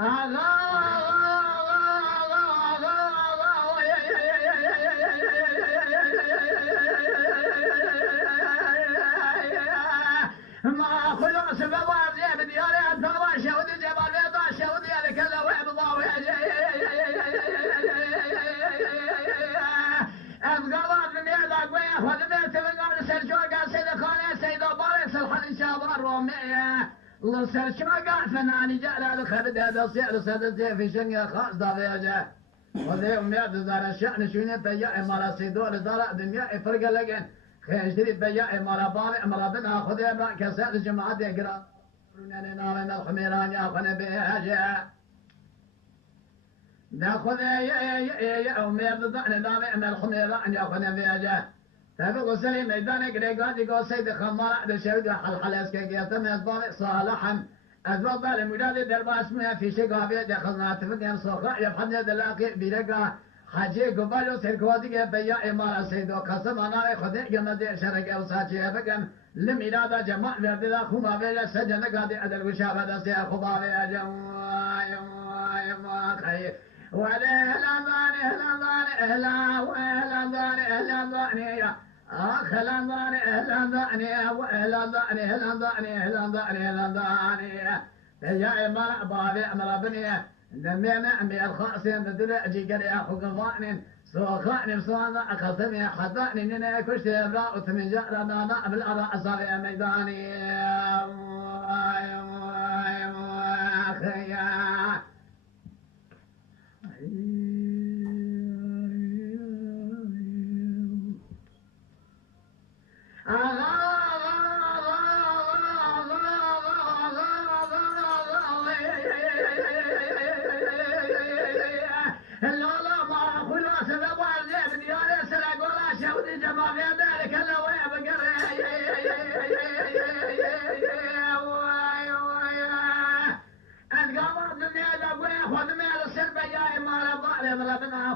ما خلص بوازي بدياري الثروة شودي جبال بيضاء شودي الكذا ويبضاوي أذقرات من يدك ويأخذ بيت من قبل سرجوقة سيد خاني سيد باريس الحن شاب الرومية لسرجوقة فناني جعل الخبد هذا السير سدد في شنية خاص ضبيجة وذي أميات دار الشأن شوني بياء مالا سيدور دار دنيا فرق لقن خيشتري بياء مالا بابي مالا بنا خذ يبرا كساد الجماعة يقرأ روناني نارنا الخميران يأخذ بيجة ناخذ يا أميات ضعنا دامي أم الخميران يأخذ بيجة تابق سليم ميدان قريقات يقول سيد خمارة دشود وحلحل اسكي يتم يضبط صالحا أضبط المجال دربا اسمها في شقابي دخلنا تفقهم صخرة يبحثنا دلاقي بلقى حاجي قبالو سيركواتي بيا إمارة سيدو قسم أنا خذي جمدي شرق أو ساتي فقم لميلاد جماع بردلا خما بيلا سجن قادي أدل وشابة دسي خبابي أجمع يما خير ولا هلاني أهلا وهلا ضاني أهلا يا إمارة بابي أمر بني دمينا أمي الخاصين بدل أجي قري أخو قضاني سوخاني بصوانا أخذني حضاني نينا كشتي إبراء وثمن جأرنا ما بالأراء صاري ميداني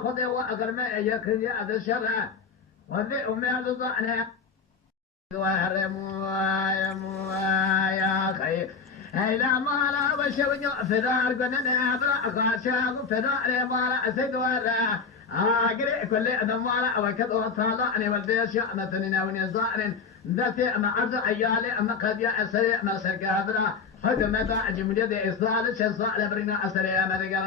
خذي وأقر ما يكن يا ذا الشرع خذي أمي ضعنا وهرموا يا خي هيلا مالا وشوجو فدار قلنا برا خاشا فدار مالا سدورا أقري كل مالا وكذا طالعني والبيش شأنتني ونزارن ذاتي ما أرجع عيالي أما قد يأسري ما سكابرا حكمة جمهورية إسرائيل شصال برنا أسري ما ذكر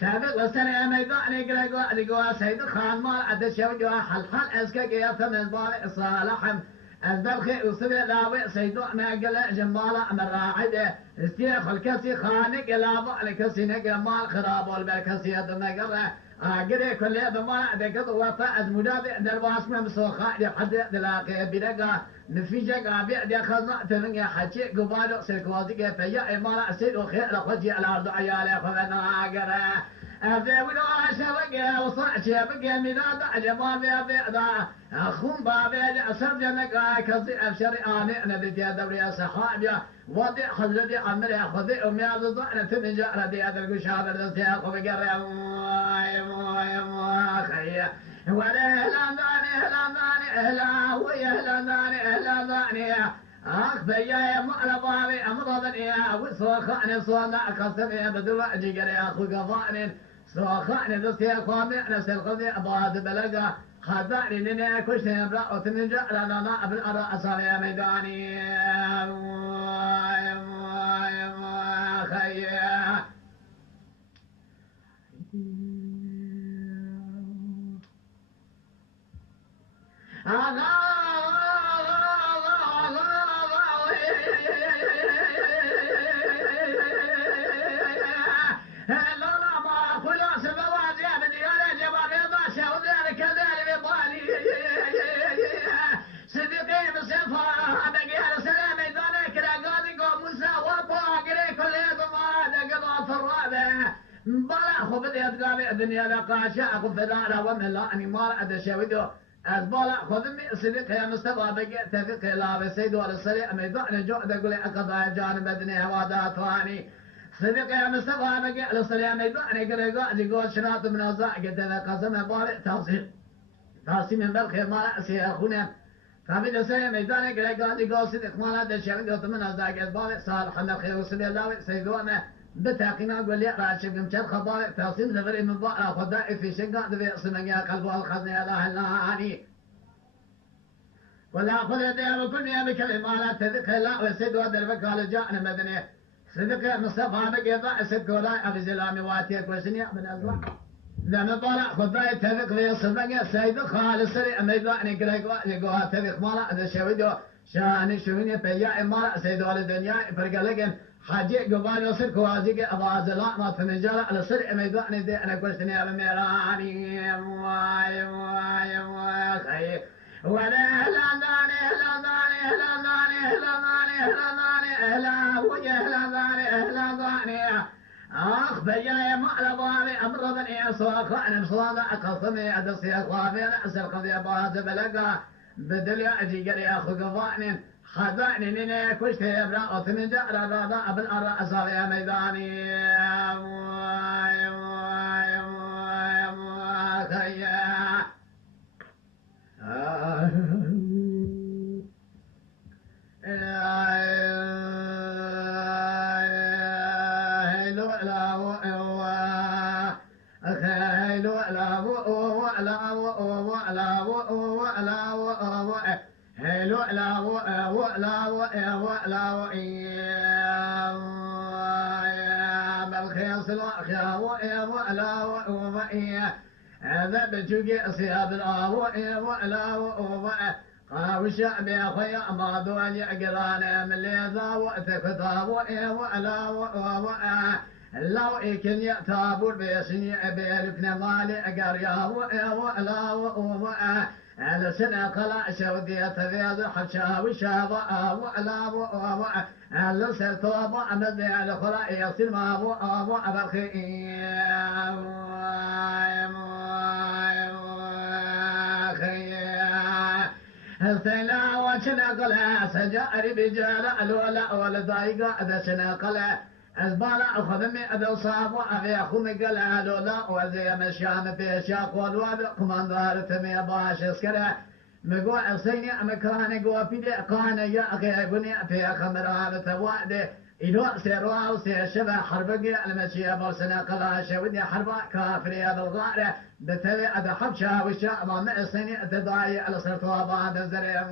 تابق وسلام ميداني قرقوا سيد خان مال أدشوا حلحل أسكك يتمز باري صالحا الذبخي وصبي لاوي سيدو ما قل جمالا مراعده استيخ الكسي خانق لا بأل كسي نقمال خراب والبركسي يدنا قري كل يدمال دقض وفا أزمدابي درباس من مسوخا يحد دلاقي بلقا نفيجة قابع دي خزنا تنقى حكي قبالو سيكواتيك فيا إمالا سيد وخير لخجي الأرض عيالي خذنا قري أبدي ولو شبقي وصعشي بقي ميلاد جمال بيضا أخون بابي أسر جنقا كذي أبشري آني نبتي دوري صحابي وضي خزدي عمري خذي أمي ضعنا تنجا ردي هذا القشابر دستي أخو بقري خير ولا أهلا ويا أهلا أخ بيا مال بابي أمرضني وصوخاني صونا قسمي بدل أجي أخو قضاني صوخاني دستي أخوامي نفس القضي أباد بلقى خذاني لني كشتي امرأة من جعلنا ما بالأرض أصابي ميداني خير بلا خبز يتقابل الدنيا لقاشا أخو فدارة وملا أني مال أدشاويدو أزبالا خذني صديق يا مصطفى بقي تفق لا بسيد ولا السريع ميدان جوعد أقول أقضى جانب بدني هوادا ثاني صديق يا مصطفى بقي السريع ميدان يقول شنات من أزاع قد قسم بارئ تاصيل من بالخير ما رأسي أخونا فمن سنة ميدان قال قاصد إكمالات الشيء قلت من أزاق البالي صالح أن الخير وسبيل الله سيدونا بتاقينا قول لي راشد مشر خبار تصيم زغري من بقى خداء في شقة ذي صنعيا قلبه الخزنة لا هلاني ولا أخذ يديه وكل يوم كلمات تذكر لا وسيد ودربك قال جاءنا مدني صدق مصطفى بقيضاء سد قولاي أبي زلامي واتيك وسنيا من أزواج لما طلع خداء تذكر في صنعيا سيد خالص لي أميداني قلقوا تذكر مالا هذا شويدو شاني شويني بيا إمارة سيد والدنيا فرقلقن حاجي قبال يوصل كوازيك أباز لا ما تنجلا على سر ميدان دي أنا كوشتني بميراني واي واي واي خي ولا هلاني هلاني هلاني هلاني هلاني هلا وجه هلاني هلاني أخ بيا ما على ضاري أمرضني صاخ أنا مصادع قصمي أدسي أخوافي أسر قضي أباز بلقى بدل أجي قري أخو قضاني خذاني لنا كشت يبرأ وثمن جأر الرضاء بالأرى أصار يا ميداني واي واي واي واي خيا هلو لا بالخيص لا هذا بتجي صياب لا قاو الشعب يا خويا ما دول يقران من اللي ذا وقتك لا لو إكن يتابور بيسني بيركنا مالي قريا ولا على سنة قلع شودية ذيذ حشا وشابا ولا على سرطوبة مدي على خلا يصير ما هو أبخي سلا وشنا قلع سجاري بجال الولا والضايقة ذا شنا قلع أزبالا أخذني أذو صاب وأخي أخومي قلع لولا وزي مشام بيشاق والواد كماندار تمي باش اسكرا مقوع الصيني مكاني قوى في دقانا يا أخي أبني في خمرها بتوادي إلو سيروا وسيشبه حربقي المشي برسنا قلاشة ودي حربا كافرية بالغارة بتبي أذا حبشا وشا أمام الصيني تضايق على صرتها بعد الزرع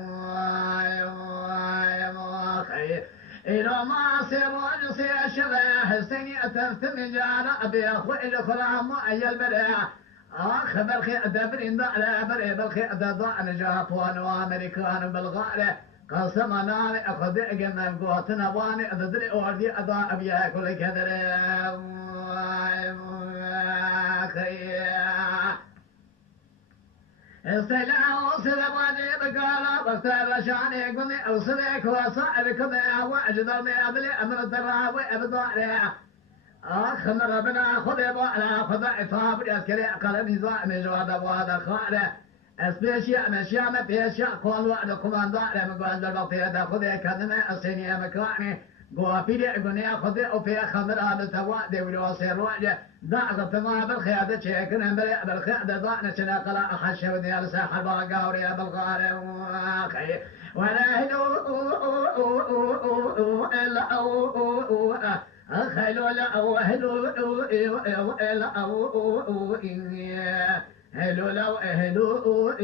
أخي إلى ما سيبون سيشبه السني أتنثم جارة بأخوي الخلام أي البرع خبر خي أدبرين ضعلا بري بالخي أدضع نجاطوان وأمريكان بالغالة قسم ناري أخذ إقنا قوتنا واني أدري أوردي أضاء أبيا كل كذر استيلاء سلباني بقالا بختار شاني قمي أوصلك وصائركم وأجدرني أبلي أمر الدراوي أبضاري أخذ ربنا خذ يبعلا خذ إفاب يذكري أقل نزاع من جواد أبواد خالي أسبيشيا مشيامة بيشيا قول وعد كماندار مقال البطيئة خذ كذنة السينية مكاني قوافيدي قنيا خذي وفي خمرها بالتوادي ولوصي الرواجة ضعت ما بالخيادة شيكنا بريء بالخيادة ضعنا شنا قلا أحشى ودي على ساحة الباقاوريا بالغارة واخي ولا إلا خلو لا وهلو هلو لو هلو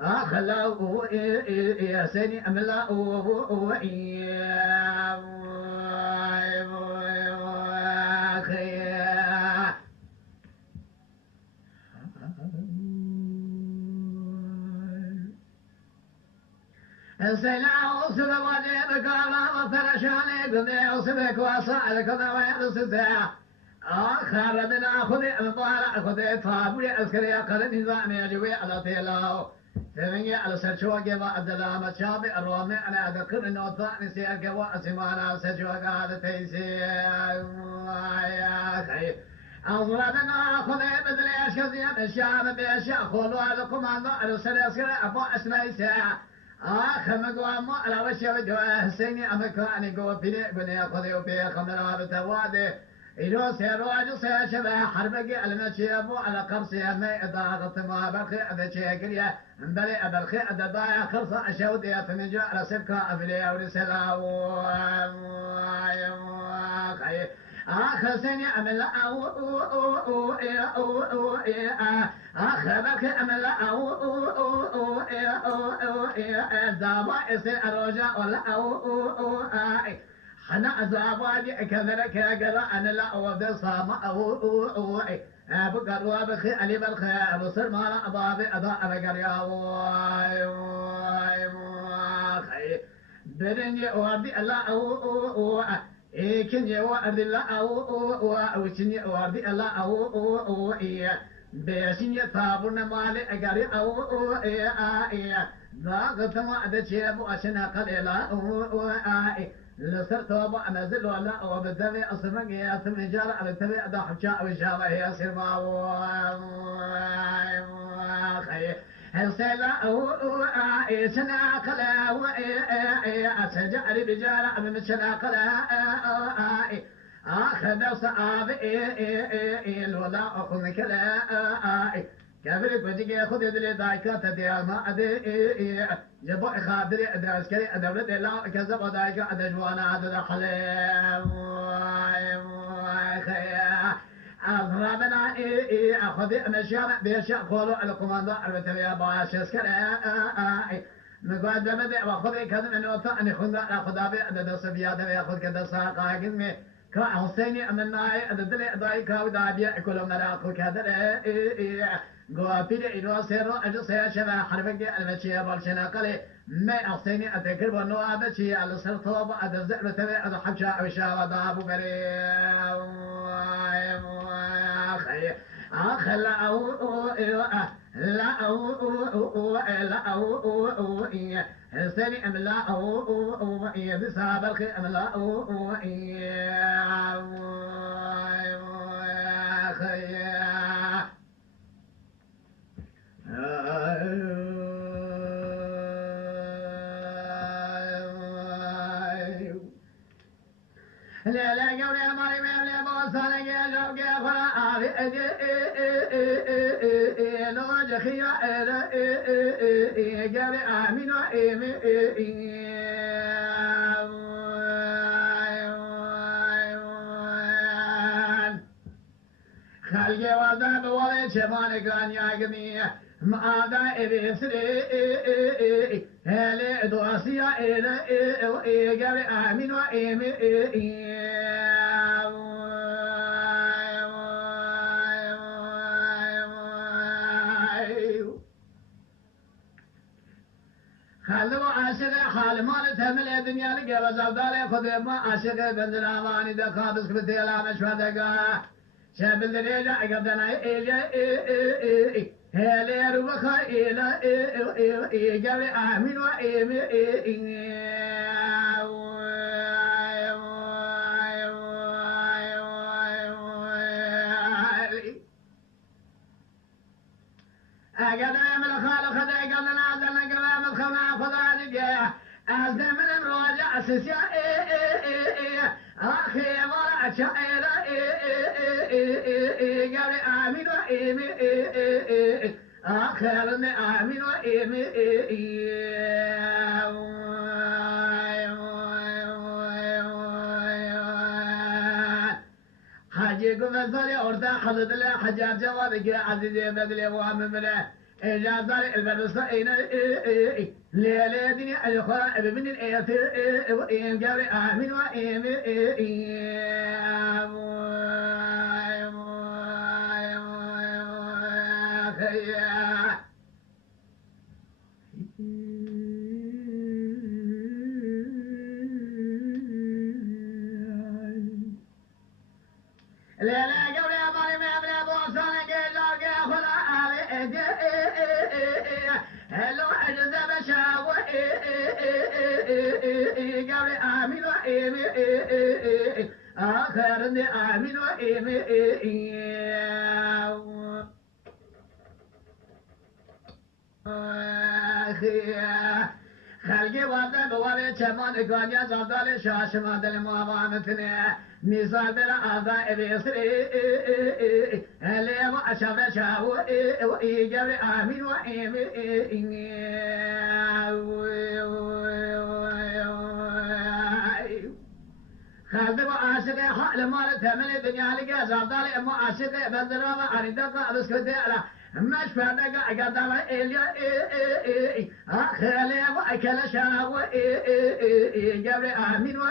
أخلو يا سني أملا السلام سبواني بكالا وفرشاني قمي وسبك وصالك وين سساع آخر من أخذي مبارا أخذي طابولي أذكري أقل نظامي أجوي على تيلاو تمني على سرشوكي بعد لامة شابي الرومي أنا أذكر إنه الثاني سيارك وأسمانا سرشوك هذا تيسي يا أخي أضربنا أخذي بدلي أشكزي الشام بأشياء خلوا لكم عن ظهر سرسكري أبو أسماء ساعة مقوى مؤلا وشي وجوه السيني أمكاني قوة بني بني أخذي وبي خمرها بتوادي إلو سيروج سيشبه حربك المشيب على قرصي ما ضاغط ما بخي أبشيكريا بلي أبلخي أدضايا خرصة أشودية من على سبكة أفلي ورسلا آخر سنة أمل آخر بخي أمل دابا إسي أروجا ولا حنا أزابادي كذلك كذا أنا لا أود صام أو بقر وبخي علي بالخي بصير ما أبابي أضاء بقر يا خي بدني وردي الله أو كني وردي الله أو كني وردي الله أو بيشني ثابون مالي أجري أو ضاقت ما أدشيب وأشنا قليلا أو لصرت وضع نزل ولا وبالتبع أصمك يا ثم جار على التبع ضح شاء وشاء يا سرما خي هسلا سنا قلا أسجع رجال من سنا قلا أخذ صعاب الولا أخذ كلا كافرك وجهي خذ يدلي دايكا تديا ما أدي جبوا خادري أدي عسكري أدولة لا كذب دايكا أدي جوانا أدي دخلي خيا أضربنا أخذ مشيان بيشاء قولوا الكوماندو البتبيا باش عسكري مقدمة وخذ كذا من وطا أن خذ أبي أدي صبيا أدي يأخذ كذا ساقا قدمي كحسيني من معي أدي دايكا ودابيا كلهم نلاقو كذا قوابيل إنو سيرو أجو سيشبه حرفك المشي بالشنا قلي ما أحسيني أتكر بنو أبشي على سرطوب أدزع بتبع أدو حبشا أبشا ودابو بري أخي لا سني أم لا بساب الخي أم لا لا لا قولي ماري مالي بوصالك يا جوك يا فرا لو جخيا قولي آمين وإيمي خلقي وذاب ولي شمالك لان ياقني ما دائري سري هلي دواسيا قولي آمين وإيمي خلوا عاشق حال مال تمل الدنيا لقى وزبدال خذ ما عاشق بندر اماني دخا بس بديلا مشودقا شاب اللي جا قدنا هلي ربخا الى قال امين وإيم أجد من الخالق خذ قلنا عدلنا كلام الخما خذ رجع أزدم من الرجع سسيا أخي ورع شعير قال آمين وإيم آخرني آمين وإيم حاجيكم الزري أرتا حضد الله حجار جوابك عزيزي بدلي واممنا إجازة البرسائين ليلادني الأخرى ابن الإيث قال آمين وإيم لا لا قولي يا مالي ما ابن ابو صالح قال يا خلا هلو اجزا بشاو قولي امين وإيم اخرني امين وإيم خلقی وابده بوابه چمان اکوانیا زادال شاشما دل موامتنه میزار بلا آزا بیسری لیو اشابه شاو ایگل آمین و ایمی خالد و عاشق حال مال ثمن دنیا لقى زادال اما عاشق بدرا و عریدا قابس کده الا مش فردا قدام اليا خاله و اكل شاو جبر امين و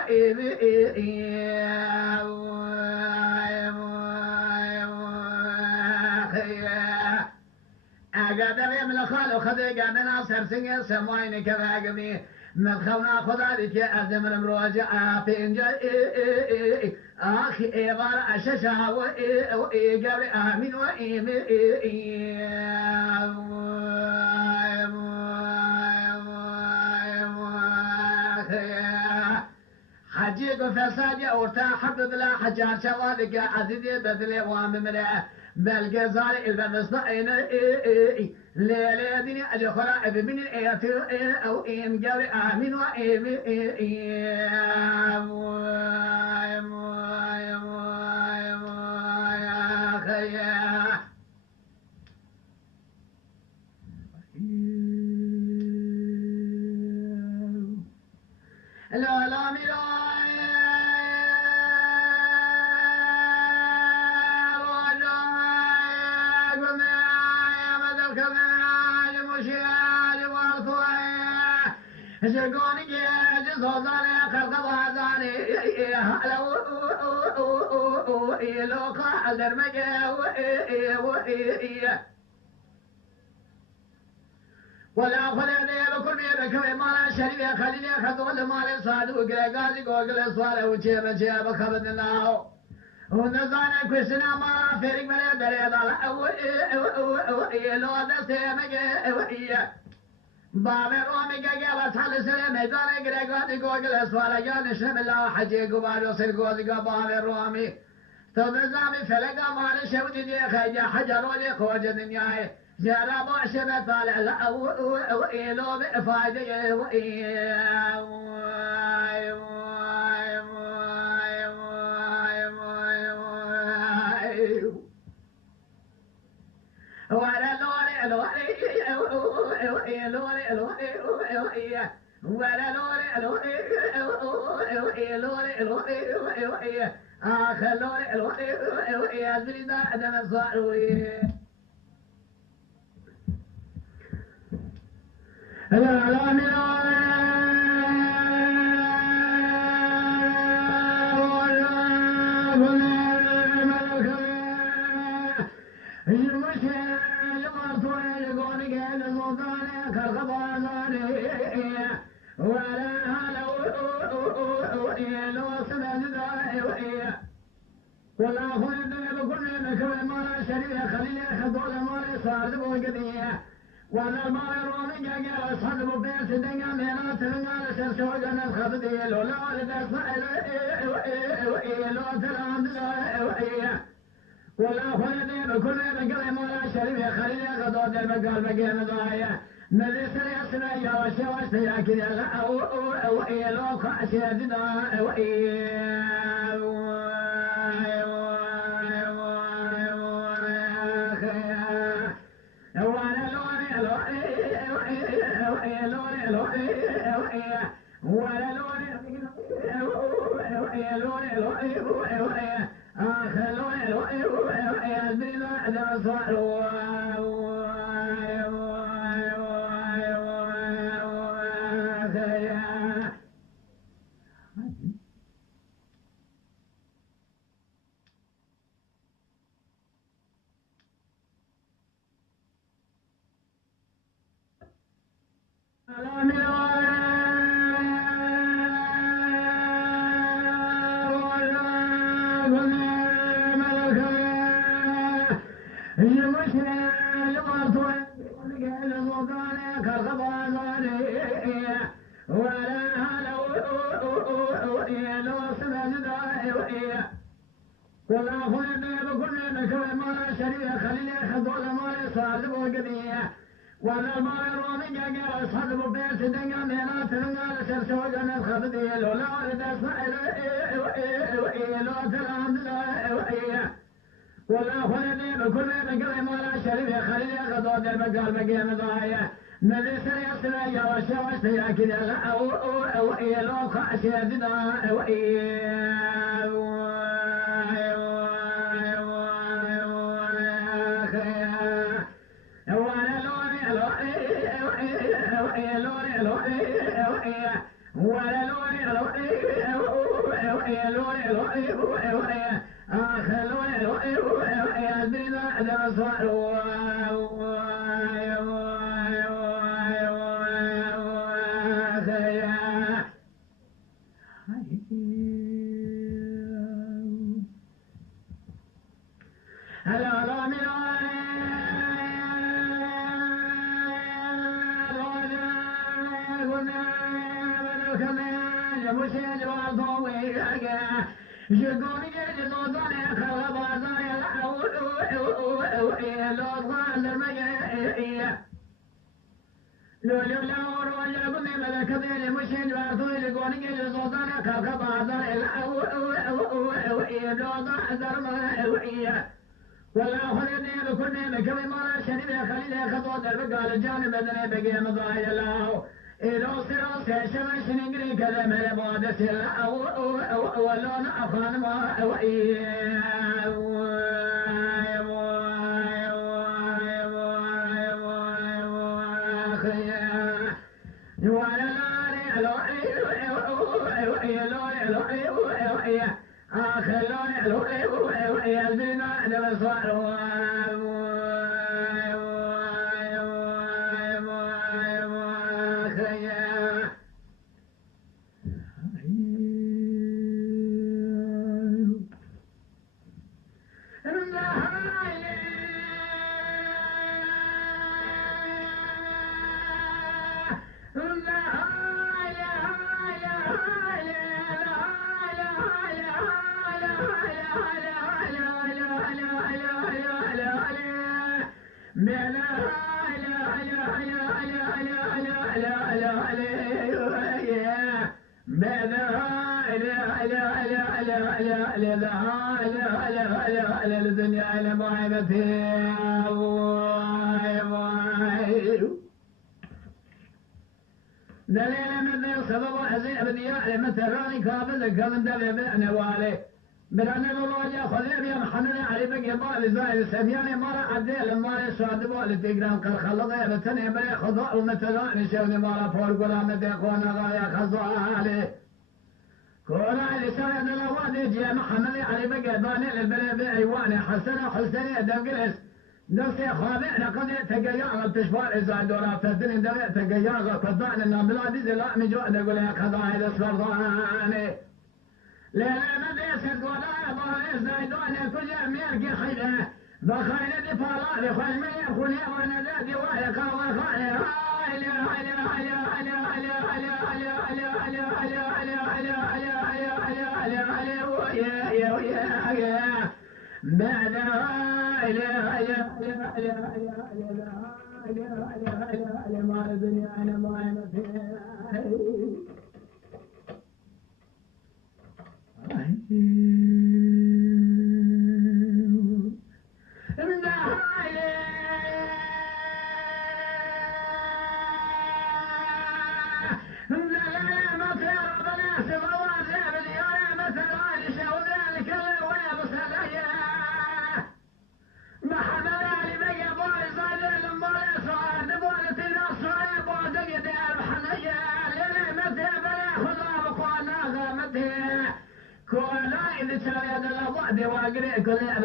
قدام من خالو خذ قامنا سرسنگ سماين كفاقمي من خونا خدا دیگه از من مراجعه پنجا آخی ایوار اششا و ایگر آمین و حجی کو فسادی اورتا حد بلا حجار شوالك عزيزي بدل واممره بلقى زار البنصائن ليلة دني أجخرا بمن إياتي أو إيم جاري آمين وإيم لا لا جرقوني جيج صوصاني خلق وعزاني لو قاعد درمجة ولا خليني بكل بيبك مالا شريف خليني خذول مالي صادق وقرقازي قوقل صالة وشيبة شيبة خبد الله ونزانا كسنا مالا فريق ملي دريد لو دستي مجي بابا رومي جاجا وصل سلام ميدان غريغادي جوجل سوالا يا نشم الله حجي غبار وصل غوزي بابا رومي تبزامي فلقا مال شودي دي خيجا حجر ولي خوج الدنيا زيارة باشبة طالع لا او ايلو بفايدة ولا لوري ولا لوري آخر لوري يا زريدا أنا صاروي لا لا ولا أخوي الدنيا بكل مكان مالا شريف خليل خذول مالا صادق وقدية ولا المال رومي جاجا وصادق وبيت الدنيا ميلا تلنا لسرسو جنة خذدي لولا ولد أسماء لو تلام ولا أخوي الدنيا بكل مكان مالا شريف خليل خذول المقال بقيم ضايا نذي سريع سنايا وشواش تياكي أو لو خاشي جدا ولا أخوي الدنيا بكل مكان مالا شريف خليل خذول مالا صادق وقدية ولا ما يرومي قال صدب بيت دنيا مينا تنقال سبسوق من خبدي لولا ولد اسماعيل لو تلام ولا خلدي بكل بقل مولا شريف يا خليل يا غضو در بقال بقي مضايا نبي سريع سريع وشوشت يا كذا او لو خاشي دنا ولا خلدني بكل مكوي ما شريف يا خليل يا خطوة البقال الجانب بدني بقي مضايا له إذا صرت شمس نقري كذا من بادس ولون أخان ما بدنا نقول يا خليل يا محمد علي بقي بال زايد سمياني مرة عديل ما يسعد بال تقران كالخلق يا بتني بري خضاء ومثلا نشوني مرة فوق ولا مدقون غايا خزالي كونا لسان الوادي يا محمد علي بقي باني البلي بأيواني حسني دمقلس نفسي خابئنا قد تقياغ تشفار إذا دورا تدني دوي تقياغ قدان إن بلادي لا مجوء نقول يا خضاء الاسفرداني لا ما بيسد ولا بارز زايدون كل أمير خيره بخير دي فلا بخير ما يكون يا وانا ذاتي وايقا وخير ما الدنيا انا ما فيها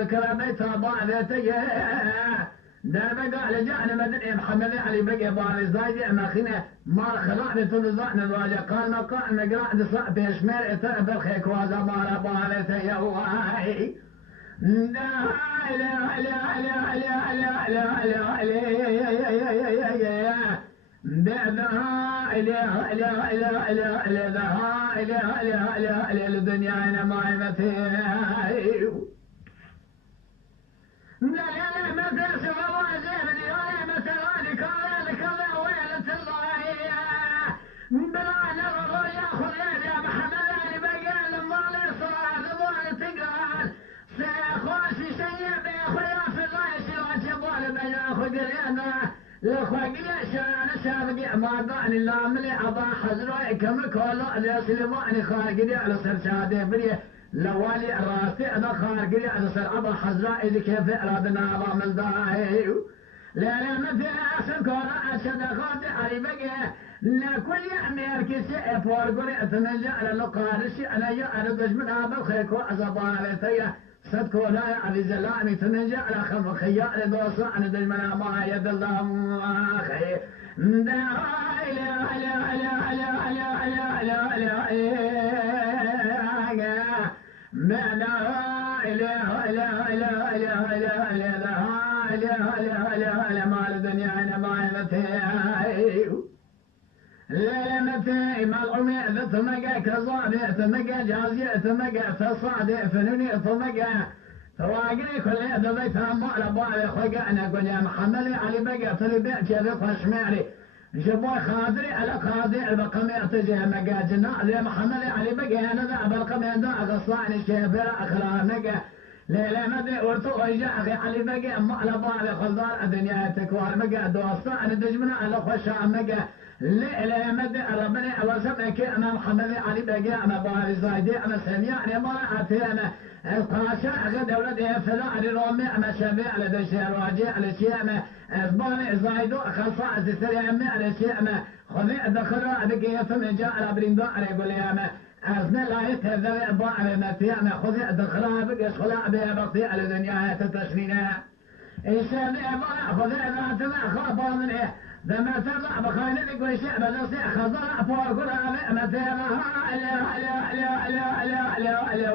بكرامتها ضعفتي ده بقى لجأنا مدني محمد علي بقي بارز زايد ما خنا ما خلقنا تنزعنا الواجه قال ما قال نقرأ نصع بيشمر اتقبل خيك وازا مارا بارتي يا واي لا لا لا لا لا لا لا لا لا لا إله إلا إله إلا إله إله إله إله إله الدنيا أنا ما فيها لا لا لا ما تسوى وزير يا مثلا كان لخوقي شان شافقي ما ضعني لا ملي أضا حزروي كم كولا لسلماني خارقي على سرشادي بريه لوالي راسي أنا خارقي على سر أضا حزراء إذا كيف أرادنا ضامن ضاهي لا مثل أحسن كولا أشد خاطي عريبقي لكل أمير كيسي فورقوني أتمنى على لقارشي أنا يأرد من هذا الخيكو أزبارتي صدقوا لا عزيز الله تنجي على خم خيار دوسا أنا دجمنا ما يد الله خي لا إله إلا إلا إلا إلا إلا إلا إلا ما لا إله إلا إلا إلا إلا إلا لا إله إلا إلا إلا ما الدنيا أنا ما يمتي لا متى ملعومي ثمقة كظادي ثمقة جازية ثمقة تصادي فنوني ثمقة تواقني كل ذبيت مال بالي خقا أنا أقول يا محمد علي بقى تربيع كذا خشمالي جبوي خاطري على خاطري البقمي تجي مقاجنا يا محمد علي بقى أنا ذا بالقمي ذا غصاني شيبر أخرانك لا مدري ورتو ويجا أخي علي بقى مال بالي خضار الدنيا تكوار مقا دوستا أنا دجمنا على خشا مقا لا مد ربنا وسمعك أنا محمد علي بقى أنا باري زايدي أنا سميعني مرأتي أنا القاشا غدا ولدي فلاني رومي أنا شبي على دشي الواجي على شيء أزباني زايدو خلصا أسسري على شيء خذي دخلوا بقي فم جاء على بريندو على يقول يا ما أزنا لا يتهذب أبا على نتي أنا خذي دخلوا بقي خلا بها بقي على دنيا تتشنينا إيشان أبا خذي ذات ما خابون لما تضع بخانتك ويشاء بنصيح خضراء فوق كل عمى مثلها لا لا لا لا لا لا لا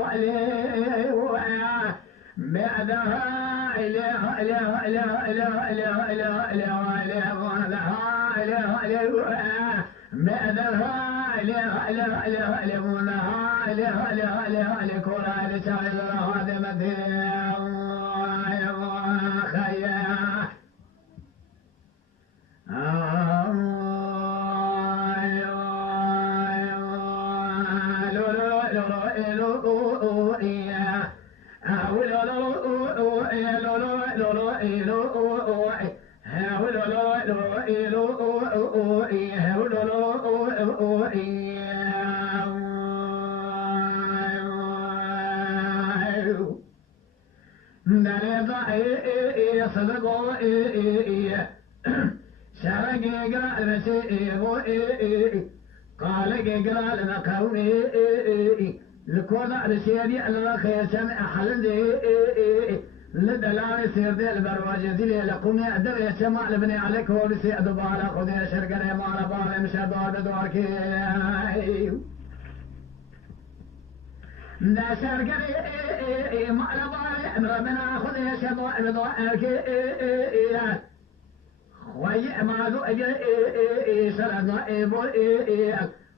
بعدها إله إله إله إله إله إله إله إله لها إله إله بعدها إله إله إله إله لها إله إله إله إله كل هذا شاهد هذا مثل صدقوا شرق يقرأ المسيء قال يقرأ لنا قومي لكون على سيدي الله خير سمع حلندي لدلالي سيردي البرواجة دي لقومي أدر يسمع لبني عليك هو بسي أدبالا خذي شرقري مالا بالا مشهدوا بدوركي لا شرقري مالا بالا ربنا خذي شهدوا بدوركي ويا ما ذو اجي سرنا ايبو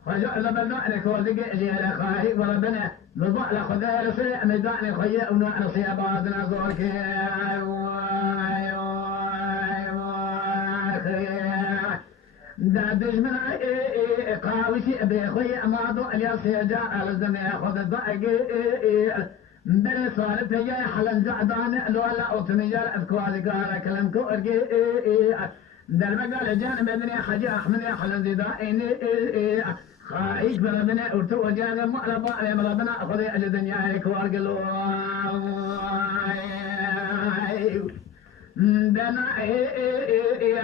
خجعنا بدأنا كوزق اجي على خاهي وربنا نضع لخذا رسل مدعني خيا ونوع نصيباتنا زورك دادش من قاوشي بخوي ما ذو الياسي جاء لزم ياخذ الضائق بني صارت جاي حلن زعدان لولا اوتميجال اذكوالي قال كلام كورجي درب قال جان بدني حاجة احمد يا حلن زيدان خايش بلدنا ارتو وجانا مقلبا على بلدنا خذي اجل دنيا كوارقلو دنا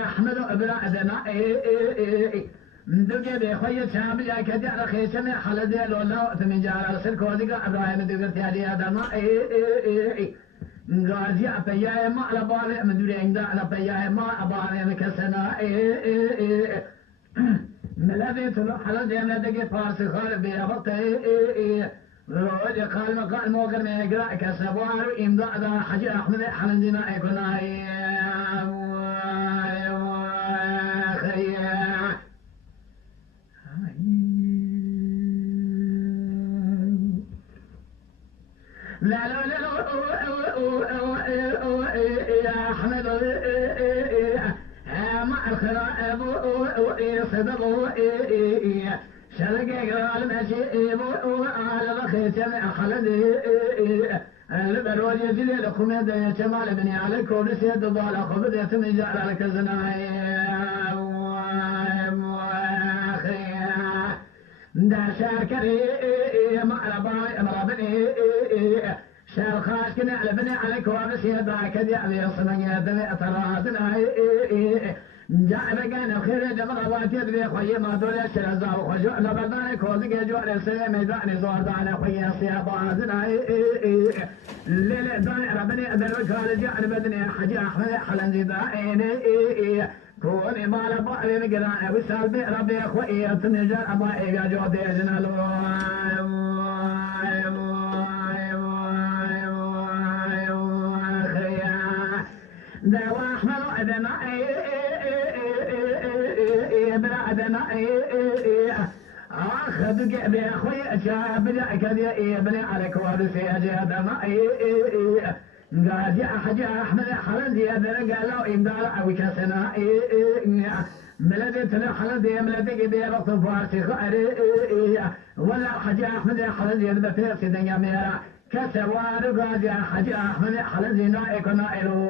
احمد ابراء دنا دقي بخوي شام يا كدي على خيشمي حلدي لولا وقت من جار سلكو دقا ابراهيم دقرتي علي ادم غازي ابيا ما على بالي مدري عند على ابيا ما ابالي مكسنا ملذي تلو حلدي انا دقي فارس خالد بيا بطي روج قال مقال موقر من يقرا كسبوار امضاء ذا حجي احمد حلندنا يكون لا لا لا يا احمد مع الخرائب صدقوا شرق قال ماشي على بخيت خلدي البروج يجري لكم يد شمال بني عليكم نسيت ضال خبز يتم جعل لك زناي دا شاكري معرباي امربني شال خاش كنا على بني عليك وابس يدا كدي على صنع يدي ترادنا جاء بقانا خير جمر واتي بدي خوي ما دول شرزا وخجو لبداني كوزق جوار سلام داني زور دانا خوي سيابا زنا ليل داني ربني ادر قال جاء بدني حاجه احمد حلن زيدايني كوني مال بعلي نقرا وسال بي ربي خوي تنجر ابا يا جودي جنالو دوا احمد ادنا بلا ادنا اخذ يا اخوي شاب لا كذا ابني عليك وارث يا ادنا قال يا حاج احمد حلن زياده قالوا امدال او كسنا ملدت حلن زي ملدك دي رط فارسي خير ولا حاج احمد حلن زياده بفير سيدنا ميرا كسوار قال يا حاج احمد حلن زي نائك نائلو